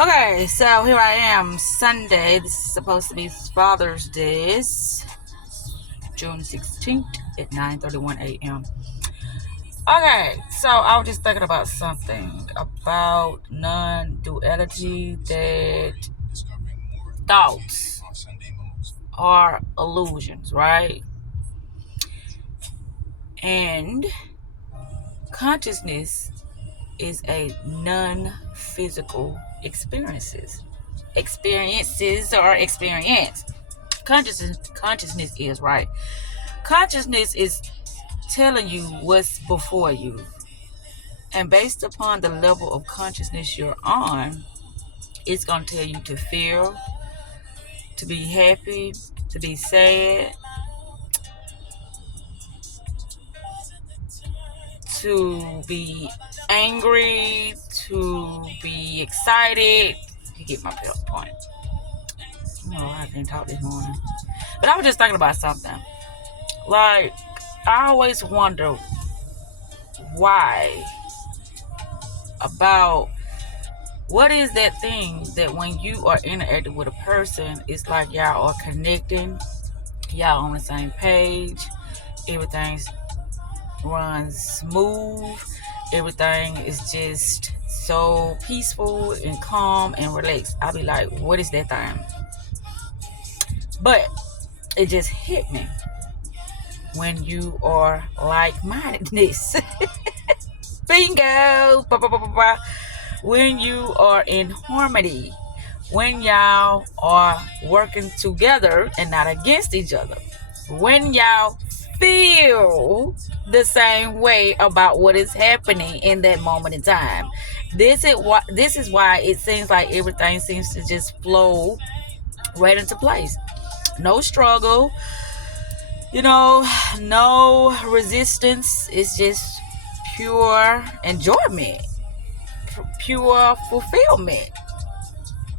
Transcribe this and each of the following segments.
Okay, so here I am, Sunday. This is supposed to be Father's Day. It's June 16th at 9:31 a.m. Okay, so I was just thinking about something about non-duality, that thoughts are illusions, right? And consciousness is a non-physical experience. Experiences are experienced. Consciousness is, right. Consciousness is telling you what's before you. And based upon the level of consciousness you're on, it's going to tell you to feel, to be happy, to be sad, to be angry, to be excited. You get my point. I can't talk this morning. But I was just thinking about something. Like, I always wonder why, about what is that thing that when you are interacting with a person, it's like y'all are connecting, y'all on the same page, everything runs smooth, everything is just so peaceful and calm and relaxed. I'll be like, what is that thing? But it just hit me. When you are like-mindedness. Bingo! When you are in harmony. When y'all are working together and not against each other. When y'all feel the same way about what is happening in that moment in time. This is why it seems like everything seems to just flow right into place. No struggle. No resistance. It's just pure enjoyment, pure fulfillment.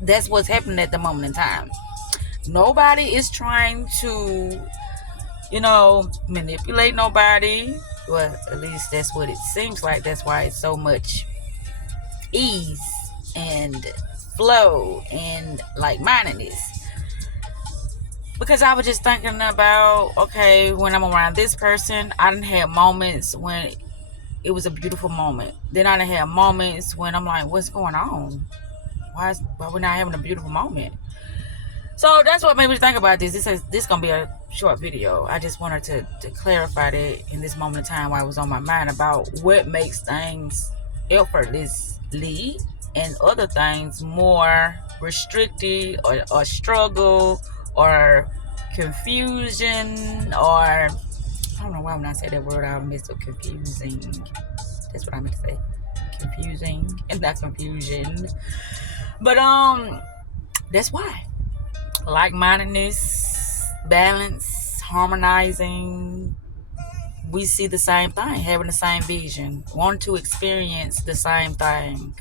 That's what's happening at the moment in time. Nobody is trying to, manipulate nobody. Well, at least that's what it seems like. That's why it's so much ease and flow and like-mindedness. Because I was just thinking about, okay, when I'm around this person, I done had moments when it was a beautiful moment. Then I done had moments when I'm like, what's going on? Why we're not having a beautiful moment? So that's what made me think about this. This is going to be a short video. I just wanted to clarify that in this moment of time while I was on my mind about what makes things effortlessly and other things more restricted or struggle or confusion, or I don't know why when I say that word I mess up confusing. That's what I meant to say. Confusing and not confusion. But that's why. Like-mindedness, balance, harmonizing. We see the same thing, having the same vision, wanting to experience the same thing.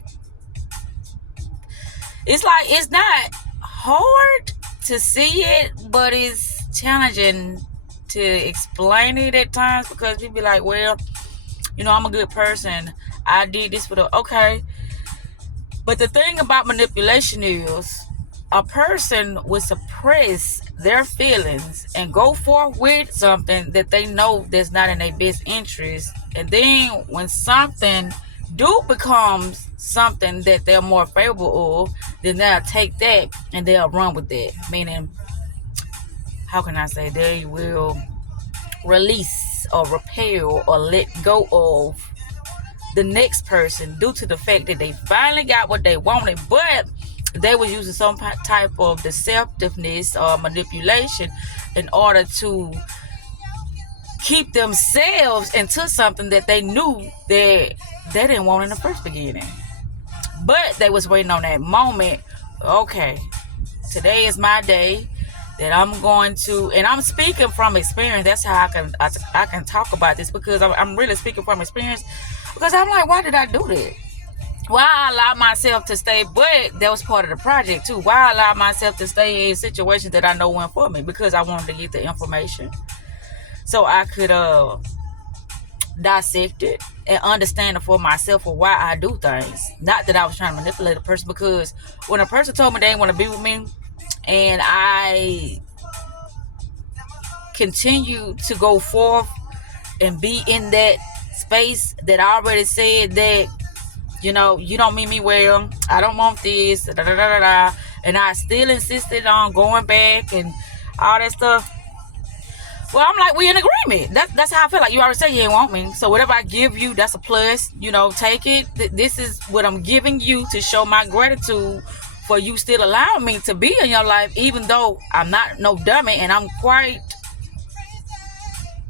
It's like it's not hard to see it, but it's challenging to explain it at times, because people be like, well, I'm a good person. I did this for okay. But the thing about manipulation is a person will suppress their feelings and go forth with something that they know that's not in their best interest. And then when something becomes something that they're more favorable of, then they'll take that and they'll run with that. Meaning, how can I say, they will release or repel or let go of the next person due to the fact that they finally got what they wanted, but they was using some type of deceptiveness or manipulation in order to keep themselves into something that they knew that they didn't want in the first beginning. But they was waiting on that moment. Okay, today is my day that I'm going to, and I'm speaking from experience. That's how I can talk about this, because I'm really speaking from experience. Because I'm like, why did I do that? Why I allowed myself to stay, but that was part of the project too. Why I allowed myself to stay in situations that I know weren't for me, because I wanted to get the information so I could dissect it and understanding for myself for why I do things. Not that I was trying to manipulate a person, because when a person told me they didn't want to be with me, and I continue to go forth and be in that space that I already said that, you don't mean me well, I don't want this, da, da, da, da, da, and I still insisted on going back and all that stuff. Well, I'm like, we in agreement. That's how I feel. Like, you already said you didn't want me, so whatever I give you, that's a plus. Take it. This is what I'm giving you to show my gratitude for you still allowing me to be in your life, even though I'm not no dummy, and I'm quite,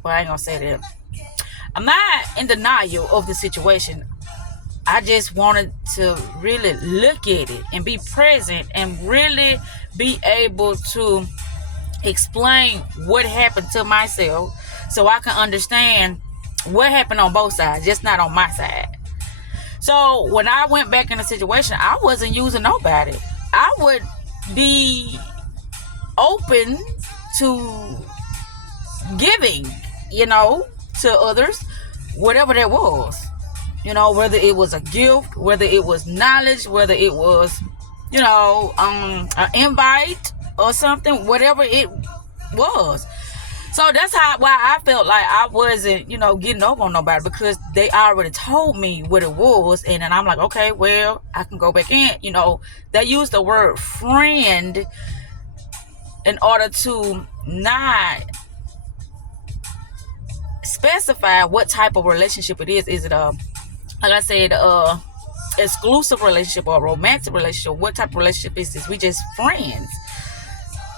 well, I ain't gonna say that. I'm not in denial of the situation. I just wanted to really look at it and be present and really be able to explain what happened to myself, so I can understand what happened on both sides, just not on my side. So when I went back in the situation, I wasn't using nobody. I would be open to giving, to others, whatever that was. Whether it was a gift, whether it was knowledge, whether it was, an invite or something, whatever it was. So that's why I felt like I wasn't, getting over on nobody, because they already told me what it was. And then I'm like, okay, well, I can go back in. They use the word friend in order to not specify what type of relationship it is. Is it like I said, exclusive relationship or romantic relationship? What type of relationship is this? We just friends,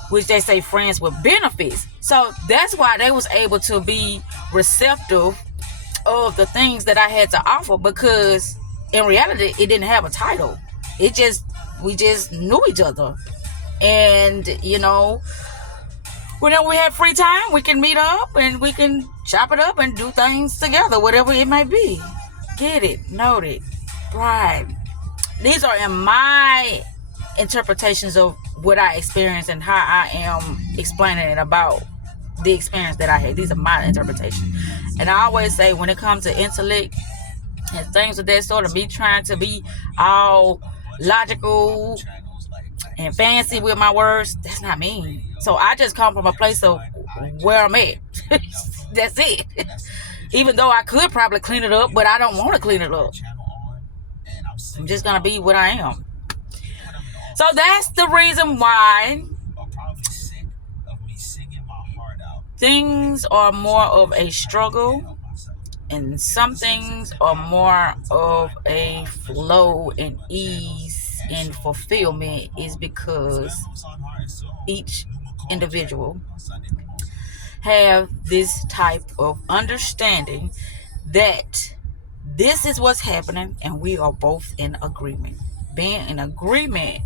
which they say friends with benefits. So that's why they was able to be receptive of the things that I had to offer, because in reality, it didn't have a title. We just knew each other. And, whenever we had free time, we can meet up and we can chop it up and do things together, whatever it may be. Get it, note it, right? These are in my interpretations of what I experienced and how I am explaining it about the experience that I had. These are my interpretations. And I always say, when it comes to intellect and things of that sort, of me trying to be all logical and fancy with my words, that's not me. So I just come from a place of where I'm at. That's it. Even though I could probably clean it up, but I don't want to clean it up. I'm just going to be what I am. So that's the reason why things are more of a struggle and some things are more of a flow and ease and fulfillment, is because each individual have this type of understanding that this is what's happening and we are both in agreement. Being in agreement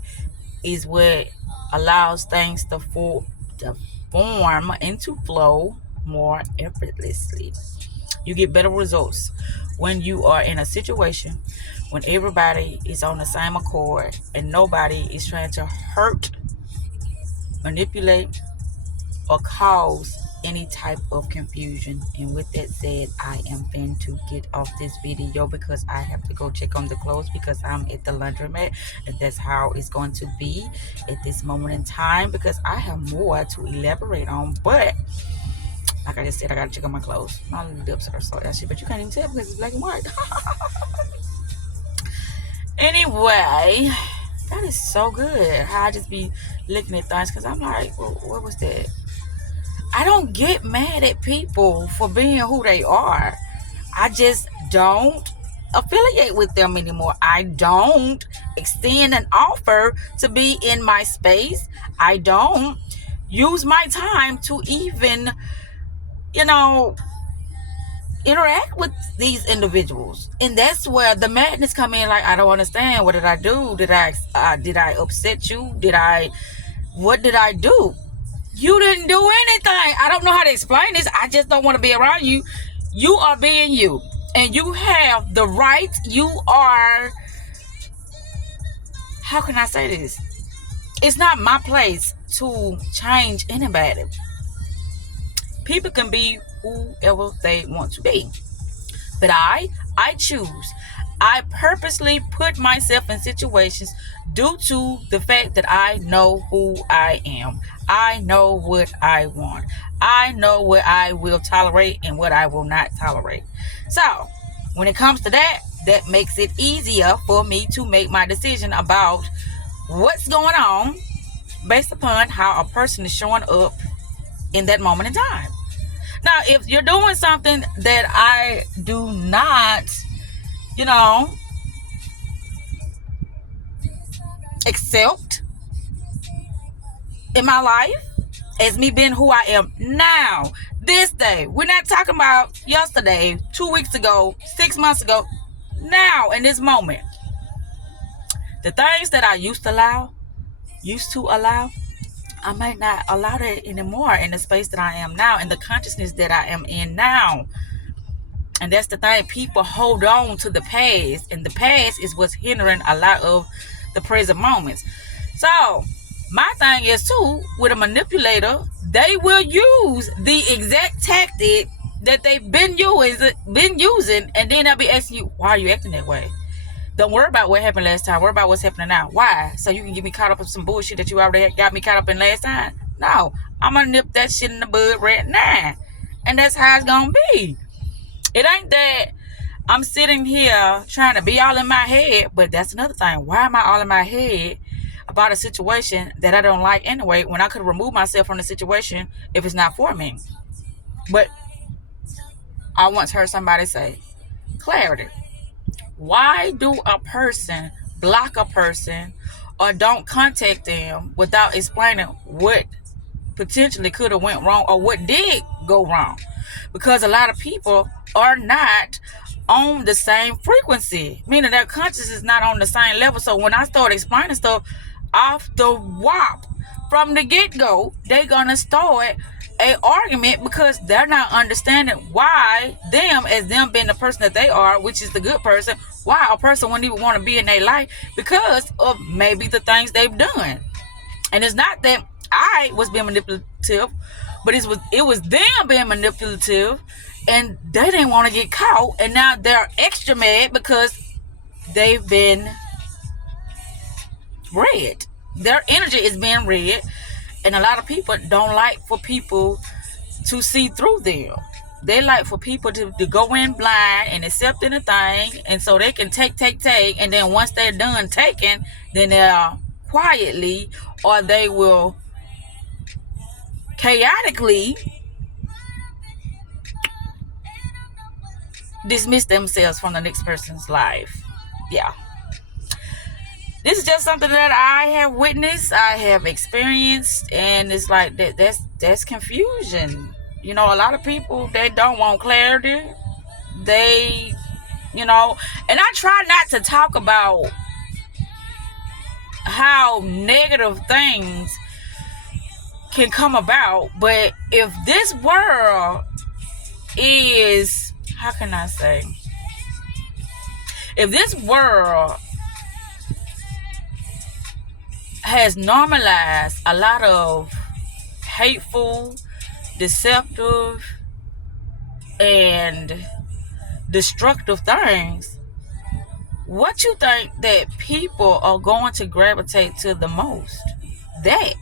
is what allows things to form and to flow more effortlessly. You get better results when you are in a situation when everybody is on the same accord and nobody is trying to hurt, manipulate, or cause any type of confusion. And with that said, I am going to get off this video because I have to go check on the clothes, because I'm at the laundromat, and that's how it's going to be at this moment in time, because I have more to elaborate on. But like I just said, I gotta check on my clothes. My lips are so ashy, but you can't even tell because it's black and white. Anyway, that is so good how I just be looking at things, because I'm like, well, what was that? I don't get mad at people for being who they are. I just don't affiliate with them anymore. I don't extend an offer to be in my space. I don't use my time to even, interact with these individuals. And that's where the madness come in. Like, I don't understand. What did I do? Did I upset you? What did I do? You didn't do anything. I don't know how to explain this. I just don't want to be around you. You are being you. And you have the right. You are, how can I say this? It's not my place to change anybody. People can be whoever they want to be. But I I choose. I purposely put myself in situations due to the fact that I know who I am. I know what I want. I know what I will tolerate and what I will not tolerate. So, when it comes to that, that makes it easier for me to make my decision about what's going on based upon how a person is showing up in that moment in time. Now, if you're doing something that I do not, accept in my life as me being who I am now, this day, we're not talking about yesterday, 2 weeks ago, 6 months ago, now in this moment, the things that I used to allow, I might not allow that anymore in the space that I am now, in the consciousness that I am in now. And that's the thing. People hold on to the past, and the past is what's hindering a lot of the present moments. So, my thing is too, with a manipulator, they will use the exact tactic that they've been using, and then they'll be asking you, why are you acting that way? Don't worry about what happened last time. Worry about what's happening now. Why? So you can get me caught up in some bullshit that you already got me caught up in last time? No. I'm going to nip that shit in the bud right now. And that's how it's going to be. It ain't that I'm sitting here trying to be all in my head, but that's another thing. Why am I all in my head about a situation that I don't like anyway, when I could remove myself from the situation if it's not for me? But I once heard somebody say, clarity. Why do a person block a person or don't contact them without explaining what potentially could have went wrong or what did go wrong? Because a lot of people are not on the same frequency, meaning their consciousness is not on the same level. So when I start explaining stuff off the whop from the get-go, they're gonna start a argument because they're not understanding why them, as them being the person that they are, which is the good person, why a person wouldn't even want to be in their life because of maybe the things they've done. And it's not that I was being manipulative, but it was them being manipulative, and they didn't want to get caught, and now they're extra mad because they've been read. Their energy is being read, and a lot of people don't like for people to see through them. They like for people to go in blind and accept anything, and so they can take, and then once they're done taking, then they'll quietly, or they will chaotically dismiss themselves from the next person's life. Yeah. This is just something that I have witnessed, I have experienced, and it's like that's confusion. A lot of people, they don't want clarity. They, and I try not to talk about how negative things can come about, but if this world is, how can I say, if this world has normalized a lot of hateful, deceptive, and destructive things, what you think that people are going to gravitate to the most? That.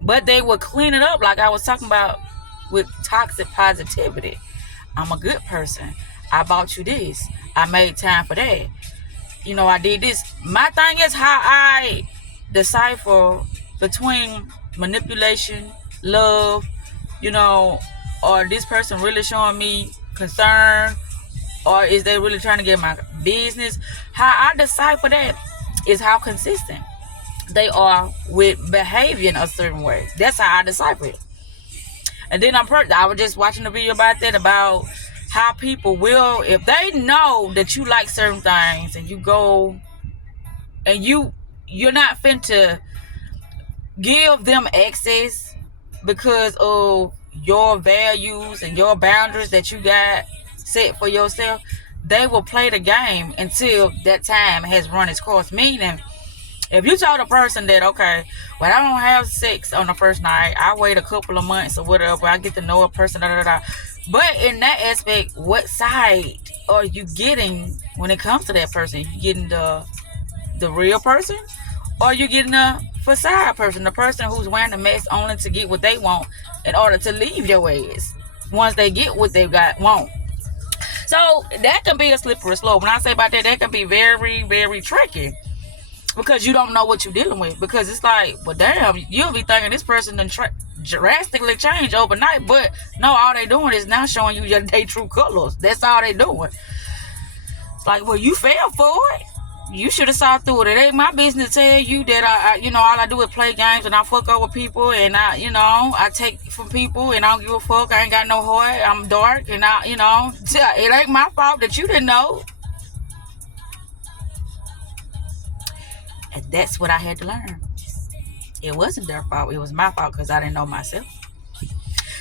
But they will clean it up, like I was talking about with toxic positivity. I'm a good person. I bought you this. I made time for that. I did this. My thing is how I decipher between manipulation, love, or this person really showing me concern, or is they really trying to get my business. How I decipher that is how consistent they are with behaving a certain way. That's how I decipher it. And then I was just watching a video about that, about how people will, if they know that you like certain things and you go and you're not finna give them access because of your values and your boundaries that you got set for yourself, they will play the game until that time has run its course. Meaning, if you told a person that, okay, well, I don't have sex on the first night, I wait a couple of months or whatever, I get to know a person, But in that aspect, what side are you getting when it comes to that person? You getting the real person, or you getting a facade person, the person who's wearing the mask only to get what they want in order to leave your ass once they get what they want. So that can be a slippery slope. When I say about that, that can be very, very tricky, because you don't know what you're dealing with. Because it's like, well, damn, you'll be thinking this person done drastically change overnight, but no, all they doing is now showing you their true colors. That's all they doing. It's like, well, you fell for it. You should have saw through it. It ain't my business to tell you that all I do is play games and I fuck over people and I take from people and I don't give a fuck. I ain't got no heart. I'm dark and it ain't my fault that you didn't know. And that's what I had to learn. It wasn't their fault. It was my fault because I didn't know myself.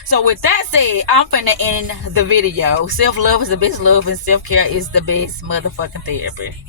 So with that said, I'm finna end the video. Self-love is the best love and self-care is the best motherfucking therapy.